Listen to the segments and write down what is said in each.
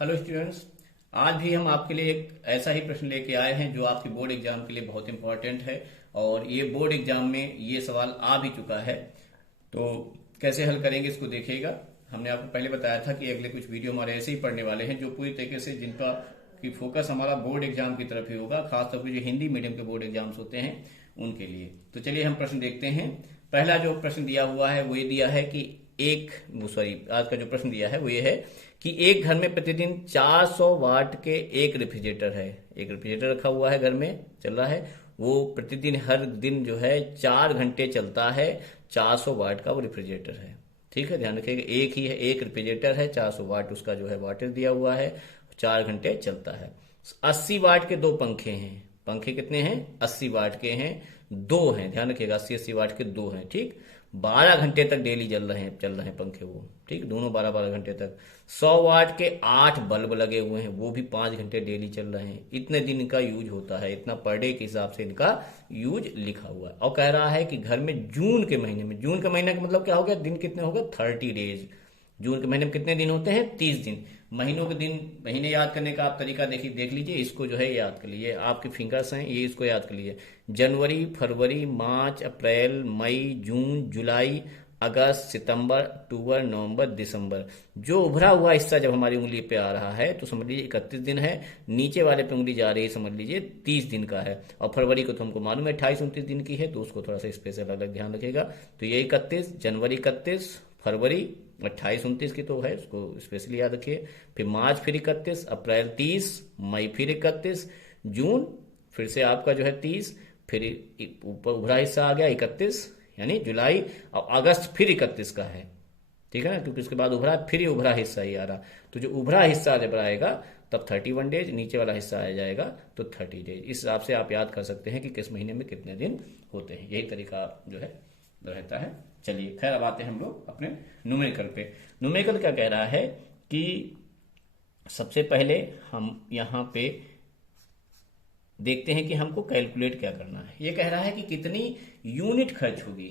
Hello students. आज भी हम आपके लिए एक ऐसा ही प्रश्न लेके आए हैं जो आपके बोर्ड एग्जाम के लिए बहुत इंपॉर्टेंट है। और ये बोर्ड एग्जाम में ये सवाल आ भी चुका है, तो कैसे हल करेंगे इसको देखिएगा। हमने आपको पहले बताया था कि अगले कुछ वीडियो हमारे ऐसे ही पढ़ने वाले हैं जो पूरी तरीके से जिनका कि फोकस हमारा बोर्ड एग्जाम की तरफ ही होगा, खासतौर पर जो हिंदी मीडियम के बोर्ड एग्जाम्स होते हैं उनके लिए। तो चलिए हम प्रश्न देखते हैं। पहला जो प्रश्न दिया हुआ है वो ये दिया है कि आज का जो प्रश्न दिया है वो ये है कि एक घर में प्रतिदिन 400 वाट के एक रेफ्रिजरेटर है। एक रेफ्रिजरेटर रखा हुआ है, घर में चल रहा है। वो प्रतिदिन हर दिन जो है 4 घंटे चलता है। 400 वाट का वो रेफ्रिजरेटर है। ठीक है, ध्यान रखिएगा, एक ही है, एक रेफ्रिजरेटर है, 400 वाट उसका जो है वाटेज दिया हुआ है, 4 घंटे चलता है। 80 वाट के दो पंखे हैं। पंखे कितने हैं? 80 वाट के हैं, दो हैं। ध्यान रखिएगा, 80-80 वाट के दो हैं। ठीक, 12 घंटे तक डेली चल रहे हैं पंखे वो। ठीक, दोनों 12-12 घंटे तक। 100 वाट के 8 बल्ब लगे हुए हैं, वो भी 5 घंटे डेली चल रहे हैं। इतने दिन इनका यूज होता है, इतना पर डे के हिसाब से इनका यूज लिखा हुआ है। और कह रहा है कि घर में जून के महीने में, जून के महीने का मतलब क्या हो गया, दिन कितने हो गए? 30 डेज। जून के महीने में कितने दिन होते हैं? 30 दिन। महीनों के दिन, महीने याद करने का आप तरीका देख लीजिए। इसको जो है याद कर लीजिए, आपके फिंगर्स हैं ये, इसको याद कर लीजिए। जनवरी, फरवरी, मार्च, अप्रैल, मई, जून, जुलाई, अगस्त, सितंबर, अक्टूबर, नवंबर, दिसंबर। जो उभरा हुआ हिस्सा जब हमारी उंगली पे आ रहा है तो समझ लीजिए 31 दिन है। नीचे वाले पे उंगली जा रही है, समझ लीजिए 30 दिन का है। और फरवरी को तो हमको मालूम है 28-29 दिन की है, तो उसको थोड़ा सा स्पेशल अलग ध्यान रखिएगा। तो ये 31, जनवरी 31, फरवरी 28-29 की तो है, उसको स्पेशली याद रखिए। फिर मार्च फिर 31, अप्रैल 30, मई फिर 31, जून फिर से आपका जो है 30, फिर ऊपर उभरा हिस्सा आ गया 31, यानी जुलाई। और अगस्त फिर 31 का है। ठीक है ना, क्योंकि उसके बाद उभरा, फिर ही उभरा हिस्सा ही आ रहा। तो जो उभरा हिस्सा जब आएगा तब 31 डेज, नीचे वाला हिस्सा आ जाएगा तो 30 डेज। इस हिसाब से आप याद कर सकते हैं कि किस महीने में कितने दिन होते हैं। यही तरीका जो है रहता है। चलिए खैर, अब आते हैं हम लोग अपने न्यूमेरिकल पे। न्यूमेरिकल क्या कह रहा है कि सबसे पहले हम यहाँ पे देखते हैं कि हमको कैलकुलेट क्या करना है। ये कह रहा है कि कितनी यूनिट खर्च होगी।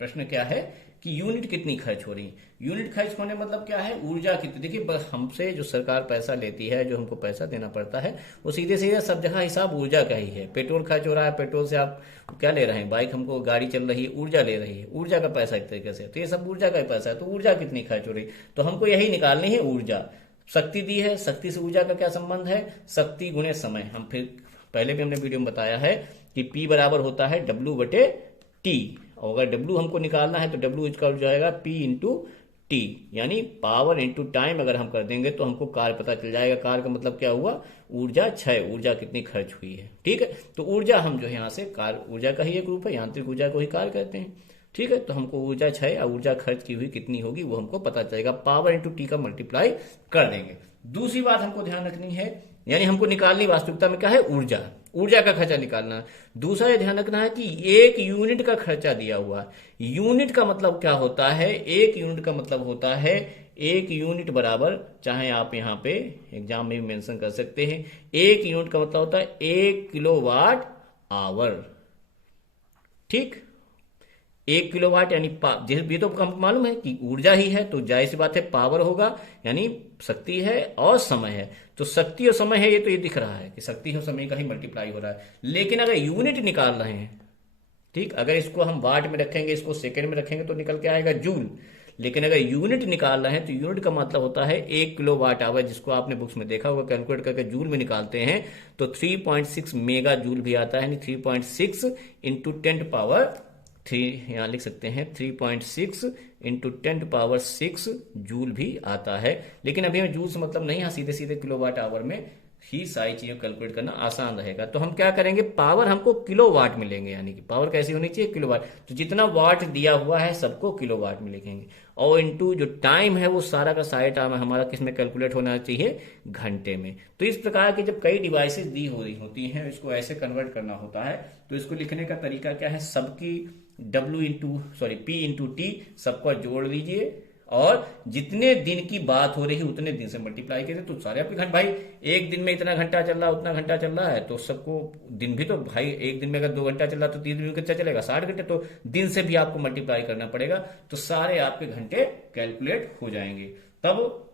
प्रश्न क्या है कि यूनिट कितनी खर्च हो रही। यूनिट खर्च होने मतलब क्या है, ऊर्जा कितनी। देखिए, बस हमसे जो सरकार पैसा लेती है, जो हमको पैसा देना पड़ता है, वो सीधे सीधे सब जगह हिसाब ऊर्जा का ही है। पेट्रोल खर्च हो रहा है, पेट्रोल से आप क्या ले रहे हैं, बाइक हमको गाड़ी चल रही है, ऊर्जा ले रही है, ऊर्जा का पैसा एक तरीके से। तो ये सब ऊर्जा का ही पैसा है। तो ऊर्जा कितनी खर्च हो रही, तो हमको यही निकालनी है ऊर्जा। शक्ति दी है, शक्ति से ऊर्जा का क्या संबंध है? शक्ति गुणे समय। हम फिर पहले भी हमने वीडियो में बताया है कि P बराबर होता है W/T। और अगर W हमको निकालना है तो W इसका हो जाएगा P/T, यानी पावर इंटू टाइम। अगर हम कर देंगे तो हमको कार्य पता चल जाएगा। कार्य का मतलब क्या हुआ? ऊर्जा क्षय, ऊर्जा कितनी खर्च हुई है। ठीक है, तो ऊर्जा हम जो है यहाँ से कार्य, ऊर्जा का ही एक रूप है, यांत्रिक ऊर्जा को ही कार्य कहते हैं। ठीक है, तो हमको ऊर्जा क्षय और ऊर्जा खर्च की हुई कितनी होगी वो हमको पता चलेगा। पावर इंटू टी का मल्टीप्लाई कर देंगे। दूसरी बात हमको ध्यान रखनी है, यानी हमको निकालनी वास्तविकता में क्या है, ऊर्जा। ऊर्जा का खर्चा निकालना है। दूसरा ये ध्यान रखना है कि 1 यूनिट का खर्चा दिया हुआ है। यूनिट का मतलब क्या होता है? 1 यूनिट का मतलब होता है 1 यूनिट बराबर, चाहे आप यहाँ पे एग्जाम में भी मेंशन कर सकते हैं, 1 यूनिट का मतलब होता है 1 किलोवाट आवर। ठीक, 1 किलोवाट यानी ये तो हमको मालूम है कि ऊर्जा ही है, तो जाहिर सी बात है पावर होगा, यानी शक्ति है और समय है। तो शक्ति और समय है, ये तो ये दिख रहा है कि शक्ति और समय का ही मल्टीप्लाई हो रहा है। लेकिन अगर यूनिट निकाल रहे हैं, ठीक, अगर इसको हम वाट में रखेंगे, इसको सेकेंड में रखेंगे तो निकल के आएगा जूल। लेकिन अगर यूनिट निकाल रहे हैं तो यूनिट का मतलब होता है 1 किलोवाट आवर, जिसको आपने बुक्स में देखा होगा, कैलकुलेट करके जूल में निकालते हैं तो 3.6 मेगा जूल भी आता है, यानी 3.6 इंटू 10 पावर 3, यहाँ लिख सकते हैं 3.6 इंटू 10 पावर 6 जूल भी आता है। लेकिन अभी हमें जूल से मतलब नहीं, यहाँ सीधे सीधे किलोवाट आवर में ही सारी चीजें कैलकुलेट करना आसान रहेगा। तो हम क्या करेंगे, पावर हमको किलोवाट में लेंगे, यानी कि पावर कैसी होनी चाहिए, किलोवाट। तो जितना वाट दिया हुआ है सबको किलोवाट में लिखेंगे। और इनटू जो टाइम है वो सारा का सारा टाइम हमारा किस में कैलकुलेट होना चाहिए, घंटे में। तो इस प्रकार की जब कई डिवाइसेस दी हो रही होती हैं, इसको ऐसे कन्वर्ट करना होता है। तो इसको लिखने का तरीका क्या है, सबकी P/T सबको जोड़ लीजिए और जितने दिन की बात हो रही है उतने दिन से मल्टीप्लाई करें तो सारे आपके घंटे। भाई एक दिन में इतना घंटा चल रहा है, उतना घंटा चल रहा है, तो सबको दिन भी तो, भाई एक दिन में अगर 2 घंटा चल रहा है तो 3 दिन में कितना चलेगा, 60 घंटे। तो दिन से भी आपको मल्टीप्लाई करना पड़ेगा, तो सारे आपके घंटे कैलकुलेट हो जाएंगे। तब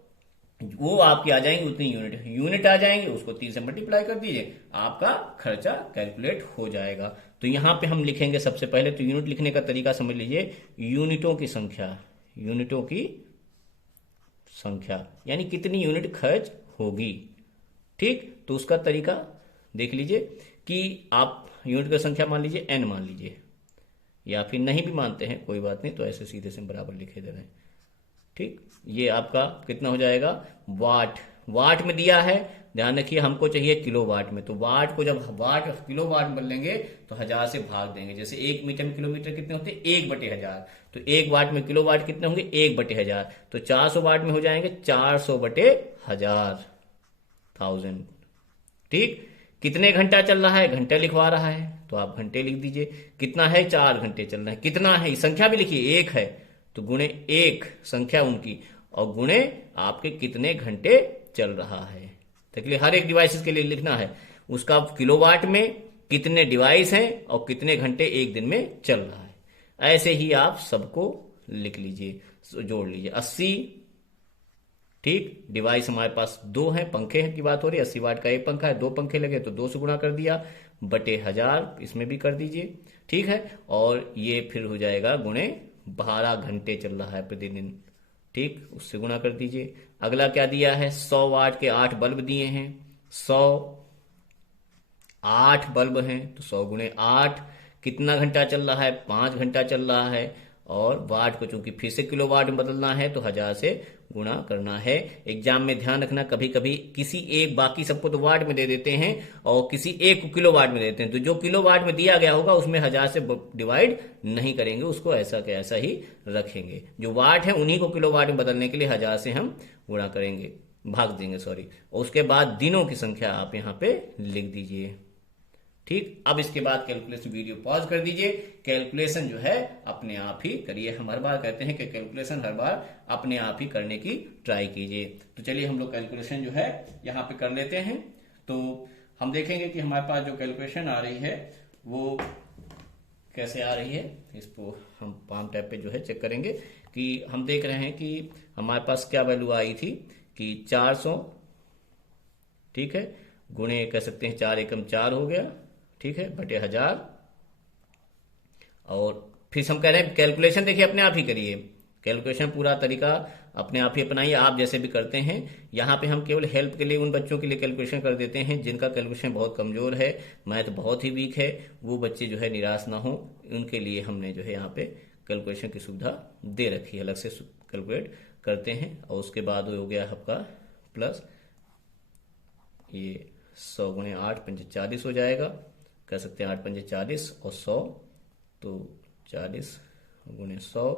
वो आपकी आ जाएंगी उतनी यूनिट आ जाएंगे, उसको 3 से मल्टीप्लाई कर दीजिए, आपका खर्चा कैलकुलेट हो जाएगा। तो यहां पे हम लिखेंगे सबसे पहले, तो यूनिट लिखने का तरीका समझ लीजिए, यूनिटों की संख्या, यूनिटों की संख्या यानी कितनी यूनिट खर्च होगी। ठीक, तो उसका तरीका देख लीजिए कि आप यूनिट की संख्या मान लीजिए n मान लीजिए, या फिर नहीं भी मानते हैं कोई बात नहीं, तो ऐसे सीधे से बराबर लिखे दे रहे हैं। ठीक, ये आपका कितना हो जाएगा, वाट, वाट में दिया है, ध्यान रखिए हमको चाहिए किलो वाट में, तो वाट को जब वाट किलो वाट में बदलेंगे तो 1000 से भाग देंगे। जैसे 1 मीटर में किलोमीटर कितने होते हैं, 1/1000, तो 1 वाट में किलो वाट कितने होंगे, 1/1000, तो 400 वाट में हो जाएंगे 400/1000, 1000। ठीक, कितने घंटा चल रहा है, घंटा लिखवा रहा है तो आप घंटे लिख दीजिए, कितना है 4 घंटे चल रहा है, कितना है संख्या भी लिखिए, 1 है तो गुणे 1 संख्या उनकी, और गुणे आपके कितने घंटे चल रहा है। देखिए हर एक डिवाइस के लिए लिखना है, उसका किलोवाट में कितने डिवाइस हैं और कितने घंटे एक दिन में चल रहा है। ऐसे ही आप सबको लिख लीजिए, जोड़ लीजिए। 80, ठीक, डिवाइस हमारे पास 2 हैं, पंखे की बात हो रही है, 80 वाट का एक पंखा है, 2 पंखे लगे तो 2 से गुणा कर दिया, बटे 1000 इसमें भी कर दीजिए। ठीक है, और ये फिर हो जाएगा गुणे 12 घंटे चल रहा है प्रतिदिन। ठीक, उससे गुणा कर दीजिए। अगला क्या दिया है, 100 वाट के 8 बल्ब दिए हैं, 100 8 बल्ब हैं तो 100 गुणे 8, कितना घंटा चल रहा है, 5 घंटा चल रहा है, और वाट को चूंकि फिर से किलो वाट में बदलना है तो 1000 से गुणा करना है। एग्जाम में ध्यान रखना, कभी कभी किसी एक, बाकी सबको तो वाट में दे देते हैं और किसी एक को किलो वाट में देते हैं, तो जो किलो वाट में दिया गया होगा उसमें 1000 से डिवाइड नहीं करेंगे, उसको ऐसा के ऐसा ही रखेंगे। जो वाट है उन्हीं को किलो वाट में बदलने के लिए 1000 से हम गुणा करेंगे, भाग देंगे सॉरी, और उसके बाद दिनों की संख्या आप यहाँ पे लिख दीजिए। ठीक, अब इसके बाद कैलकुलेशन वीडियो पॉज कर दीजिए, कैलकुलेशन जो है अपने आप ही करिए। हम हर बार कहते हैं कि कैलकुलेशन हर बार अपने आप ही करने की ट्राई कीजिए। तो चलिए हम लोग कैलकुलेशन जो है यहाँ पे कर लेते हैं। तो हम देखेंगे कि हमारे पास जो कैलकुलेशन आ रही है वो कैसे आ रही है। इसको हम पाम टैब पे जो है चेक करेंगे कि हम देख रहे हैं कि हमारे पास क्या वैल्यू आई थी कि 400, ठीक है, गुणे कह सकते हैं 4 एकम 4 हो गया, ठीक है, बटे 1000, और फिर हम कह रहे हैं कैलकुलेशन देखिए अपने आप ही करिए, कैलकुलेशन पूरा तरीका अपने आप ही अपनाइए, आप जैसे भी करते हैं। यहाँ पे हम केवल हेल्प के लिए उन बच्चों के लिए कैलकुलेशन कर देते हैं जिनका कैलकुलेशन बहुत कमजोर है, मैथ बहुत ही वीक है, वो बच्चे जो है निराश ना हो, उनके लिए हमने जो है यहाँ पे कैलकुलेशन की सुविधा दे रखी है, अलग से कैलकुलेट करते हैं। और उसके बाद हो गया आपका प्लस ये 100 गुणे 8 पंजे 40 हो जाएगा, कह सकते हैं 8 पंजे 40 और 100, तो 40 गुणे 100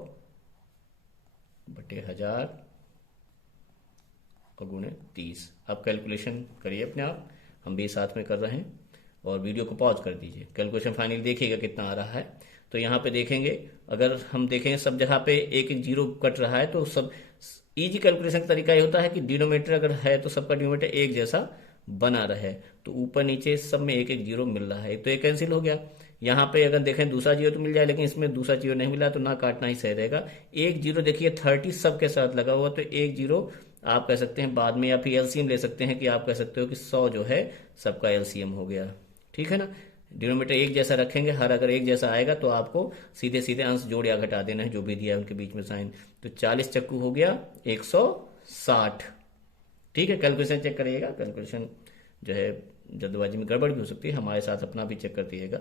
बटे 1000 और गुणे 30। अब कैलकुलेशन करिए अपने आप, हम भी साथ में कर रहे हैं, और वीडियो को पॉज कर दीजिए, कैलकुलेशन फाइनल देखिएगा कितना आ रहा है। तो यहाँ पे देखेंगे, अगर हम देखें सब जगह पे एक एक जीरो कट रहा है, तो सब इजी कैलकुलेशन का तरीका ये होता है कि डिनोमीटर अगर है तो सबका डिनोमीटर एक जैसा बना रहे, तो ऊपर नीचे सब में एक एक जीरो मिल रहा है, तो ये कैंसिल हो गया। यहाँ पे अगर देखें दूसरा जीरो तो मिल जाए, लेकिन इसमें दूसरा जीरो नहीं मिला तो ना काटना ही सही रहेगा। एक जीरो देखिए 30 सबके साथ लगा हुआ, तो एक जीरो आप कह सकते हैं बाद में, या फिर एलसीएम ले सकते हैं कि आप कह सकते हो कि 100 जो है सबका एलसीएम हो गया, ठीक है ना। डिनोमीटर एक जैसा रखेंगे, हर अगर एक जैसा आएगा तो आपको सीधे सीधे अंश जोड़ या घटा देना है जो भी दिया है उनके बीच में साइन। तो 40 चक्कू हो गया 160, ठीक है। कैलकुलेशन चेक करिएगा, कैलकुलेशन जो है जल्दबाजी में गड़बड़ भी हो सकती है, हमारे साथ अपना भी चेक कर दिएगा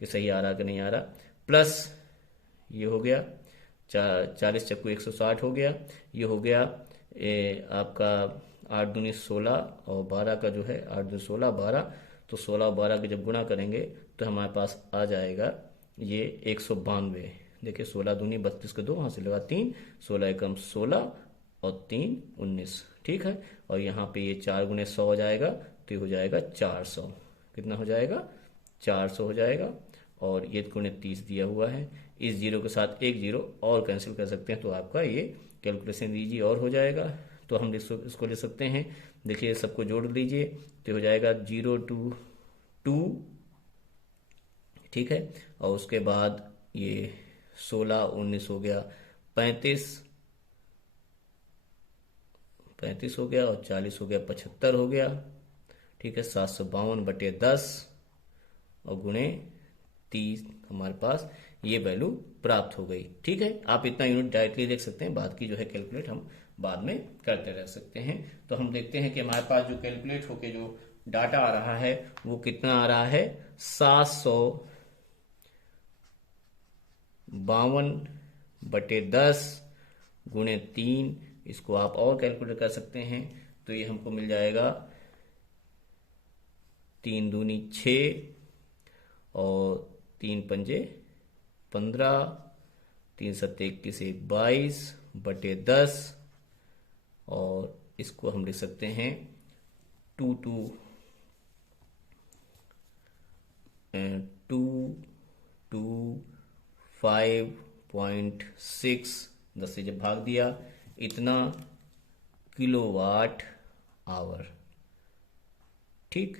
कि सही आ रहा कि नहीं आ रहा। प्लस ये हो गया 40 चक्कू 160 हो गया, ये हो गया आपका 8 दूनी 16 और 12 का जो है 8 दूनी 16 12, तो 16 और 12 के जब गुणा करेंगे तो हमारे पास आ जाएगा ये 192। देखिए 16 दूनी 32 के 2 वहाँ से लगा 3, 16 एकम 16 और 3 19, ठीक है। और यहाँ पे ये 4 गुणे 100 हो जाएगा, तो ये हो जाएगा 400, कितना हो जाएगा 400 हो जाएगा, और ये गुणे 30 दिया हुआ है, इस जीरो के साथ एक जीरो और कैंसिल कर सकते हैं, तो आपका ये कैलकुलेशन लीजिए और हो जाएगा। तो हम इसको ले सकते हैं, देखिए सबको जोड़ लीजिए तो हो जाएगा 0 2 2, ठीक है। और उसके बाद ये 16 19 हो गया 35 35 हो गया और 40 हो गया 75 हो गया। ठीक है, 752/10 और गुणे 30 हमारे पास ये वैल्यू प्राप्त हो गई। ठीक है, आप इतना यूनिट डायरेक्टली देख सकते हैं, बाद की जो है कैलकुलेट हम बाद में करते रह सकते हैं। तो हम देखते हैं कि हमारे पास जो कैलकुलेट होके जो डाटा आ रहा है वो कितना आ रहा है, 752/10 गुणे 3। इसको आप और कैलकुलेट कर सकते हैं, तो ये हमको मिल जाएगा 3 दूनी 6 और 3 पंजे 15, 3 सत्ते 21 22/10 और इसको हम लिख सकते हैं 225.6, 10 से जब भाग दिया इतना किलोवाट आवर। ठीक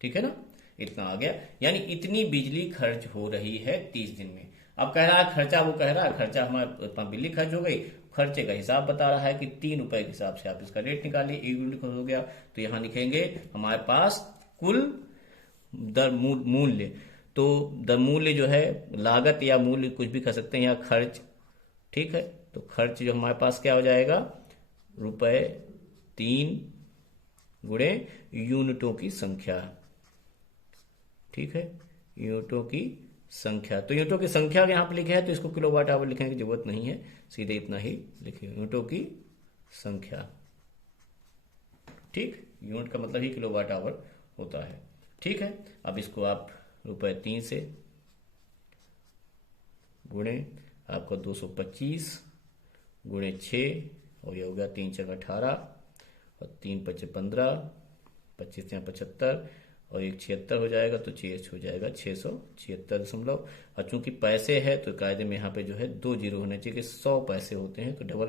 ठीक है ना, इतना आ गया, यानी इतनी बिजली खर्च हो रही है 30 दिन में। अब कह रहा है खर्चा, वो कह रहा है खर्चा हमारे इतना बिजली खर्च हो गई, खर्चे का हिसाब बता रहा है कि 3 रुपए के हिसाब से आप इसका रेट निकालिए, एक यूनिट हो गया। तो यहां लिखेंगे हमारे पास कुल दर मूल्य, तो दर मूल्य जो है लागत या मूल्य कुछ भी कह सकते हैं, या खर्च। ठीक है, तो खर्च जो हमारे पास क्या हो जाएगा, ₹3 गुणे यूनिटों की संख्या। ठीक है, यूनिटों की संख्या, तो यूनिटों की संख्या यहां पर लिखे है तो इसको किलोवाट आवर लिखने की जरूरत नहीं है, सीधे इतना ही लिखिए, यूनिटों की संख्या। ठीक, यूनिट का मतलब ही किलोवाट आवर होता है। ठीक है, अब इसको आप ₹3 से गुणे आपका 225 गुणे 6 और ये हो गया 3 × 18 और 3 × 5 = 15, 25 × 75 और 1 76 हो जाएगा, तो 6 हो जाएगा 676 और चूंकि पैसे है तो कायदे में यहाँ पे जो है 2 जीरो होने चाहिए, कि 100 पैसे होते हैं तो डबल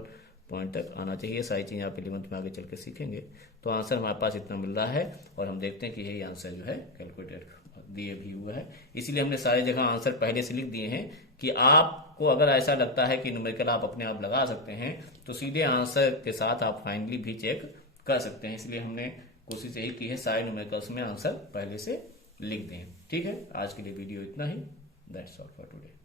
पॉइंट तक आना चाहिए। सारी चीज़ यहाँ पे 11th में आगे चल के सीखेंगे। तो आंसर हमारे पास इतना मिल रहा है और हम देखते हैं कि यही आंसर जो है कैलकुलेटेड दिए भी हुआ है, इसीलिए हमने सारी जगह आंसर पहले से लिख दिए हैं कि आपको अगर ऐसा लगता है कि न्यूमेरिकल आप अपने आप लगा सकते हैं तो सीधे आंसर के साथ आप फाइनली भी चेक कर सकते हैं। इसलिए हमने कोशिश यही की है सारे न्यूमेरिकल्स में आंसर पहले से लिख दें। ठीक है, आज के लिए वीडियो इतना ही। That's all for today.